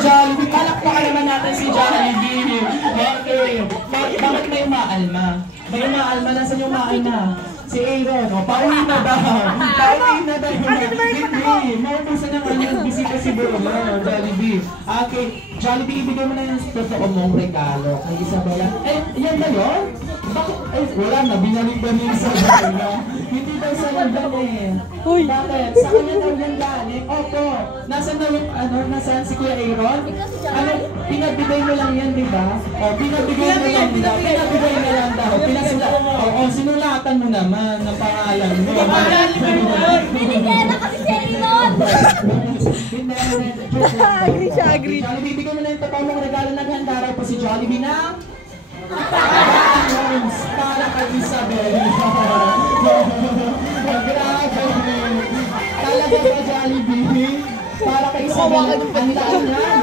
Jollibee, palakpakan naman natin si Jollibee. Okay. Bakit may umaalma? May umaalma, nasan yung umaalma? Si Aaron, pauwi na daw. Pauwi na daw. Hindi, maubusan ng kanyang bisita si Bruno, Jollibee. Okay, Jollibee, ibigay mo na yung totoo mong regalo kay Isabela. Yan ba yun? Bakit? Wala na, binalik ba ni Isabela? Hindi daw sa landan eh. Bakit? Sa kanya daw yung galing? Opo. Nasaan daw yung, nasaan si Kuya Aaron? Pinabigay mo lang yan, di ba? Pinabigay mo lang daw. Pinabigay mo lang daw. Sinulatan mo naman ng pangalan mo. Binigyan na kasi si Aaron! Agree siya, agree. Jollibee, bigyan mo na yung totoo mong regalo. Naghanda raw po si Jollibee na para kay Isabel. Grabe. Talaga ba, Jollibee? Para kay Isabel. Ang daan yan.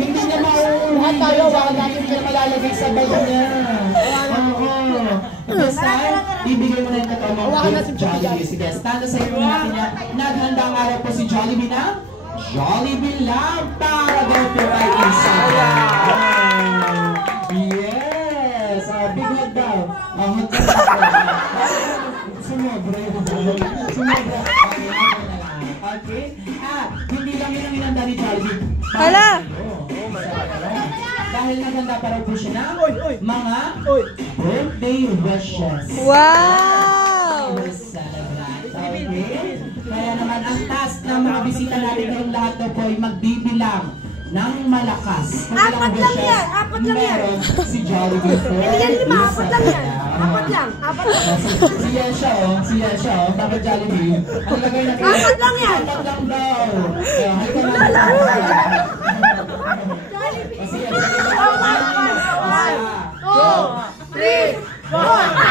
Hindi niya mauuhan tayo. Hindi niya malalagay sa bayo niya. This time, ibigay mo na yung totoo mong Jollibee. Sige, stand sa iyo natin yan. Naghanda nga raw po si Jollibee na Jollibee lang para daw po kay Isabel. Yes! Big hug daw. Sumobra yun. Sumobra. Okay? Hindi lang yun ang inanda ni Jollibee. Hala! Dahil naganda pa raw po siya na mga birthday wishes. Wow! Okay? Kaya naman ang task ng mga bisita natin ngayong lahat daw po ay magbibilang ng malakas. Apat lang yan! Apat lang yan! Si Jollibee po. Hindi yan 5, apat lang yan! Apat lang! Apat lang! Siya siya oh. Bakit Jollibee? Ang lagay na kayo? Apat lang yan! Apat lang daw! Halika na. Sige, 1, 2, 3, 4!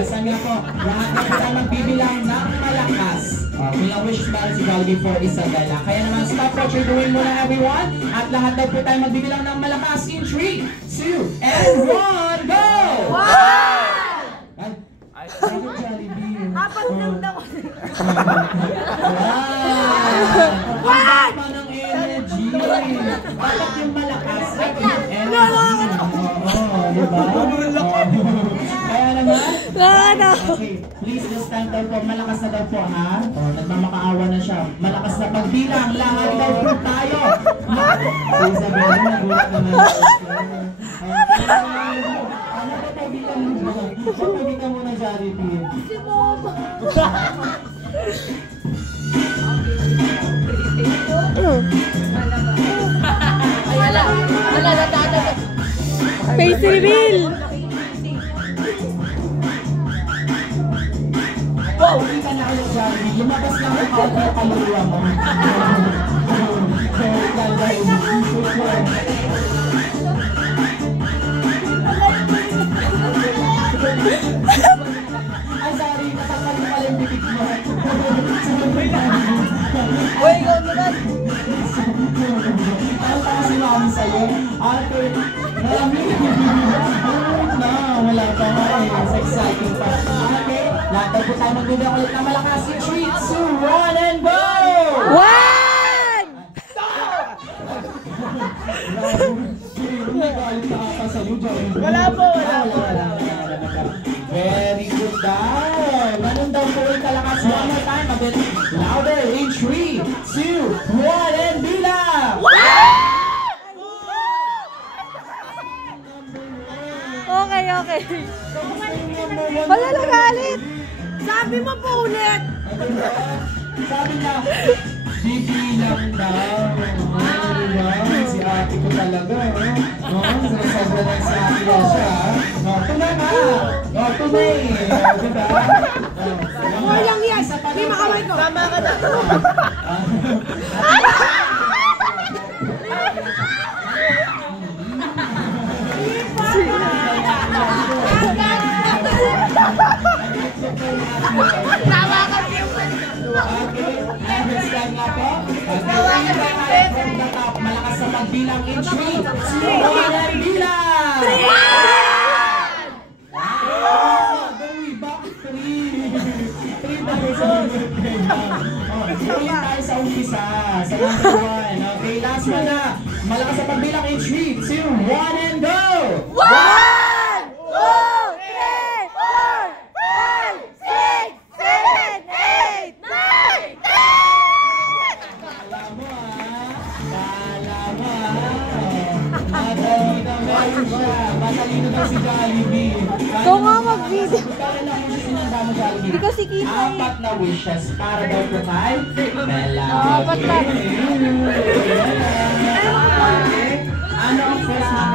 Sabi ako, lahat na kita magbibilang ng malakas. May wishes ba si Jollibee for Isabela? Kaya naman, stop what you're doing muna everyone. At lahat daw po tayo magbibilang ng malakas in 3, 2, and 1, go! Apat lang daw! Wow! Ang ng energy! Bakit yung malakas? Kaya naman, okay, please just stand down po. Malakas na daw po ha. Nagmamakaawa na siya. Malakas na pagbilang. Lahat daw po tayo. Isabel, nagulat naman. Ano na pagbilang mo? Pagbilang mo na Jollibee. Si Mama! Face reveal! Wow! Kita na kayo Jollibee. Lumabas lang ang kaluluwa mo. Ay, sorry. Nakakali pala yung bibig mo. Uy, ikaw naman! Ano pa kasi namin sa'yo? Ate, marami. Wala pa nga eh. Sa exciting pa. Okay, lahat daw po tayo magbibilang ulit ng malakas. 3, 2, 1, and go! 1! Wala po, wala. Very good daw. Ganun daw po yung kalakas. One more time. A bit louder in 3, 2, 1, and bilang! Okay. Wala na galit! Sabi mo po ulit! Sabi na, bibilang daw. Si ate ko talaga. Sobra na si ate ko siya. Tunay ka! Tunay! Diba? Walang yan! Hindi makamay ko! Tama ka na! Tawa ka siya! Okay, understand nga po? Malakas sa magbilang in 3, 2, 1, and bilang! 3! Bawi, bakit 3? 3 tayo sa birthday niya. Ulit tayo sa umpisa, sa number 1. Okay, last one na. Malakas sa pagbilang in 3, 2, 1, and go! 1, 2, 3, 4, 5, 6, 7, 8, 9, 10! Kala mo matalino meron siya. Matalino daw si Jollibee. Ikaw nga mag-video. Kaya lang yung sinanda mo, Jollibee. Hindi kasi kita eh. 4 na wishes para daw po kay Bella. Apat lang. Ano ang first na?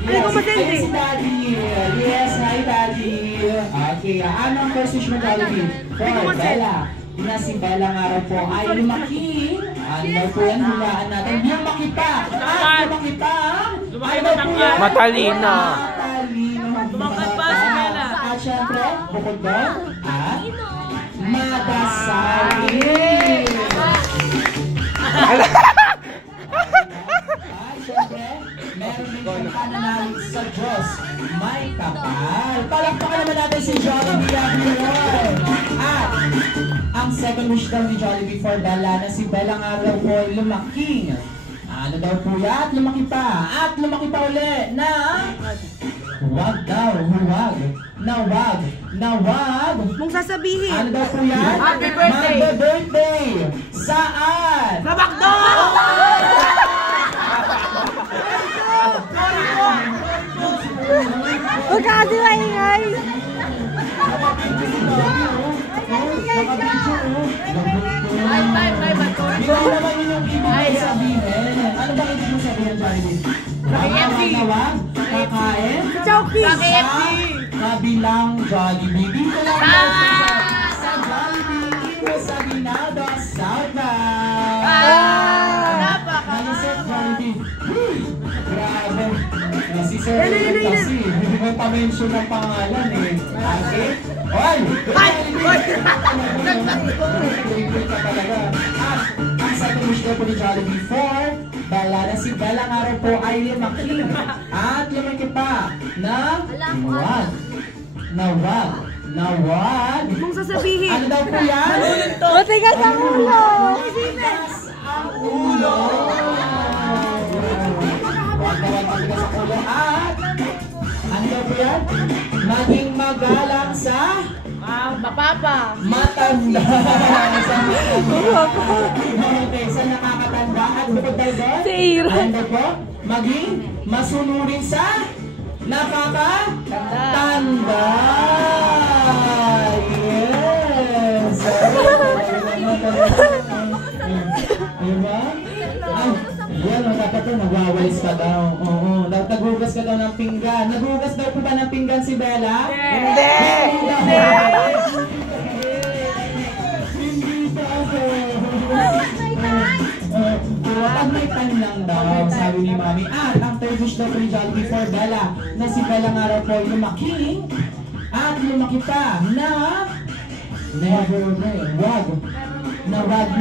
Yes, ayun si Daddy. Yes, hi Daddy. Okay, ano ang first wish mo, Jollibee? For Bella. Na si Bella nga raw po ay lumaki. Ano po yan, hulaan natin. Lumaki pa! Lumaki pa! Ano po yan? Matalino. Lumaki pa si Bella. At syempre, bukod doon, madasali. Siyempre, meron din kang pananalig sa Diyos. May kapal. Palakpakan naman natin si Jollibee everyone. At ang second wish daw ni Jollibee for Bella na si Bella nga raw po ay lumaki. Ano daw po yan? Lumaki pa. At lumaki pa uli na huwag daw, huwag. Na wag. Mong sasabihin. Ano daw po yan? Happy birthday. Mag-birthday. Saan? Sa McDo! Huwag ka kasi maingay. Hindi naman yun yung ibig sabihin. Ano ba ibig mo sabihin, Jollibee? Nakawag, kakain, Sa Chowking. kabilang Jollibee. Dito lang sa Jollibee, dito sa Binado, South Bank. Nalisip, Jollibee. Grabe. Si Sir Eric kasi, hindi mo pa-mention ang pangalan eh. Okay? Hoy! Jollibee ka talaga. At ang second wish daw po ni Jollibee for Bella na si Bella nga rin po ay lumaki. At lumaki pa na wag. Mong sasabihin. Ano daw po yan? Matigas ang ulo. Matigas ang ulo. Wag na wag matigas ang ulo. At ano daw po yan? Maging magalang sa Mapapa. matanda. Okay, sa nakakatanda at bukod daw doon, Si Aaron. ano po? Maging masunurin sa nakakatanda. Yes! Diba? Yan, dapat po nagwawalis ka daw. Oo, naghugas ka daw ng pinggan. Naghugas daw po ba ng pinggan si Bella? Hindi! Pag may time lang daw, sabi ni Mami. At ang third wish daw po ni Jollibee for Bella na si Bella nga raw po ay lumaki at lumaki pa na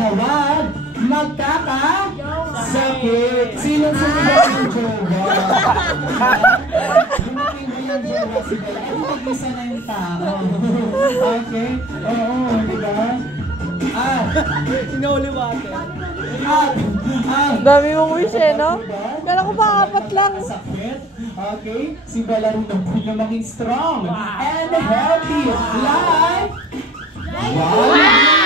wag magkakasakit. Sinong sumunod ng jowa? Lumaki mo yung jowa si Bella. Ay, mag-isa na yung tao. Okay? Oo, diba? Dami mong wish eh, no? Kala ko ba 4 lang. Okay, si Bella rin ang puno maging strong and healthy life. Wow!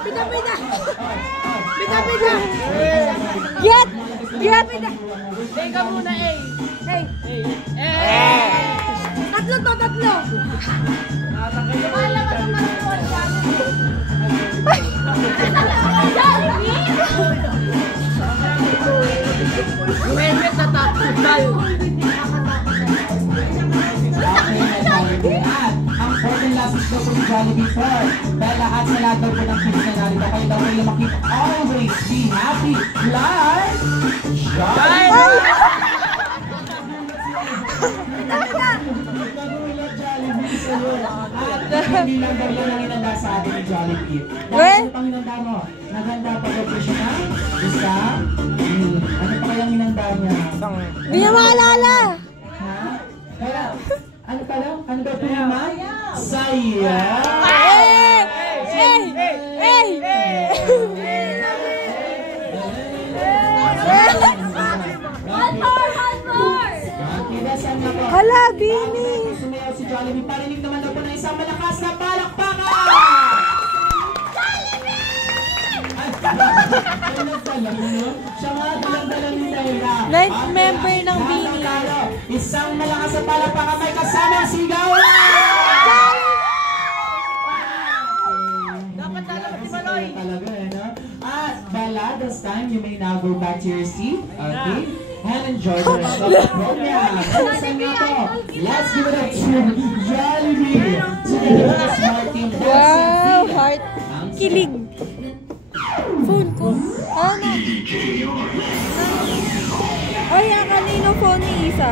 Pita. Get! Teka muna, eh. Hey. Tatlo. Lumalabas ang manuwan ka. Helmet na tapos tayo. At ang fourth and last is daw po ni Jollibee for Bella at sa lahat daw po ng kids na narito. Kayo daw po yung makip always be happy. Life shine! At hindi lang daw yan ang inanda sa atin ni Jollibee. Dahil ano pang inanda mo? Naghanda pa ba siya na? Isa? Ano pa kayang hinanda niya? Hindi niya maalala. Ha? Kaya, ano pa lang? Ano ba po naman? Saya! Eh! Eh! Eh! One more! Kidasan na po. Hala, Bini! Sumayaw si Jollibee. Parinig naman daw po ng isang malakas na palakpakan! Siya nga dalang-dala ni Dayla. Night member ng Bini. Isang malakas na palakpakan may kasamang sigaw! Dapat lalabas si Maloy. Talaga eh, no? At Bala, this time you may now go back to your seat. Okay? And enjoy the rest of the program. Let's give it up to Jollibee. Together with the smart team Wow! dancing. Heart. Kilig. Phone ko. Ano? Ay, kanino phone ni Isa?